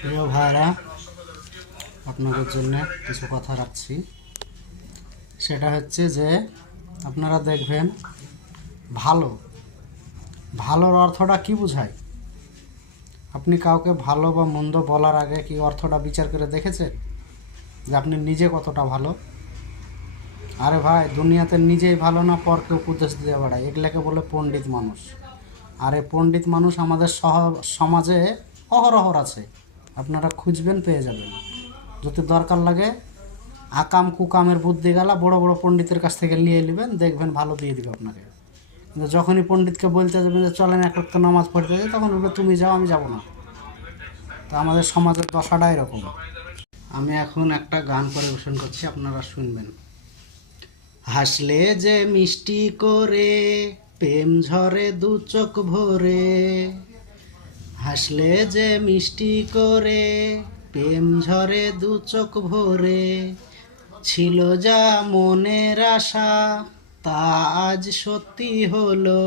প্রিয় ভাইরা, আপনাদের জন্য কিছু কথা রাখছি। সেটা হচ্ছে যে আপনারা দেখবেন ভালোর অর্থটা কি বোঝায়। আপনি কাউকে ভালো বা মন্দ বলার আগে কি অর্থটা বিচার করে দেখেছেন যে আপনি নিজে কতটা ভালো? আরে ভাই, দুনিয়াতে নিজেই ভালো না, পরকে উপদেশ দিয়ে বেড়ায়, এগুলাকে বলে পণ্ডিত মানুষ। আর এই পণ্ডিত মানুষ আমাদের সমাজে অহরহর আছে। আপনারা খুঁজবেন, পেয়ে যাবেন। যদি দরকার লাগে আকাম কুকামের বুদ্ধি গেলা বড় বড় পণ্ডিতের কাছ থেকে নিয়ে নেবেন, দেখবেন ভালো দিয়ে দিবে আপনাকে। কিন্তু যখনই পণ্ডিতকে বলতে যাবেন যে চলেন এক ওয়াক্ত নামাজ পড়তে যাই, তখন বলবে তুমি যাও, আমি যাব না। তো আমাদের সমাজের দশাটা এরকম। আমি এখন একটা গান পরিবেশন করছি, আপনারা শুনবেন। হাসলে যে মিষ্টি করে প্রেম ঝরে দু চোখ ভরে, হাসলে যে মিষ্টি করে প্রেম ঝরে দু চোখ ভরে, ছিল যা মনের আশা তা আজ সত্যি হলো।